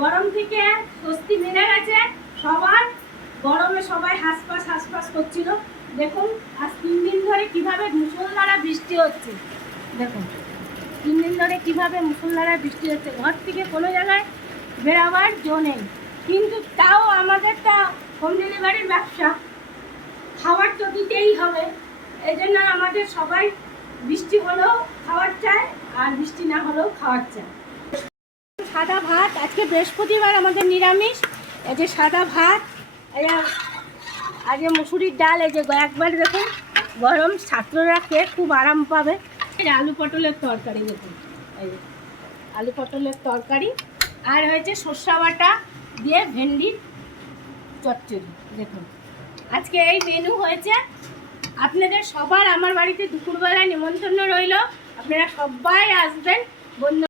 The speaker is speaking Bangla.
গরম থেকে স্বস্তি মিলে গেছে সবার। গরমে সবাই হাঁসফাঁস করছিল। দেখুন আজ 3 দিন ধরে কিভাবে মুষলধারা বৃষ্টি হচ্ছে। দেখুন 3 দিন ধরে কিভাবে মুষলধারা বৃষ্টি হচ্ছে। ঘর থেকে কোনো জায়গায় বেরাবার জো নেই, কিন্তু তাও আমাদেরটা হোম ডেলিভারির ব্যবসা, খাবার তো দিতেই হবে। এই জন্য আমাদের সবাই বৃষ্টি হলেও খাবার চায়, আর বৃষ্টি না হলেও খাবার চায়। সাদা ভাত, আজকে বৃহস্পতিবার আমাদের নিরামিষ। এই যে সাদা ভাত, আজকে মুসুরির ডাল, এই যে একবার দেখুন গরম, ছাত্ররা খেয়ে খুব আরাম পাবে। আলু পটলের তরকারি, দেখুন এই যে আলু পটলের তরকারি, আর হয়েছে সর্ষা বাটা দিয়ে ভেন্ডির চচ্চড়ি। দেখুন আজকে এই মেনু হয়েছে। আপনাদের সবার আমার বাড়িতে দুপুরবেলায় নিমন্ত্রণ রইল, আপনারা সবাই আসবেন বন্ধু।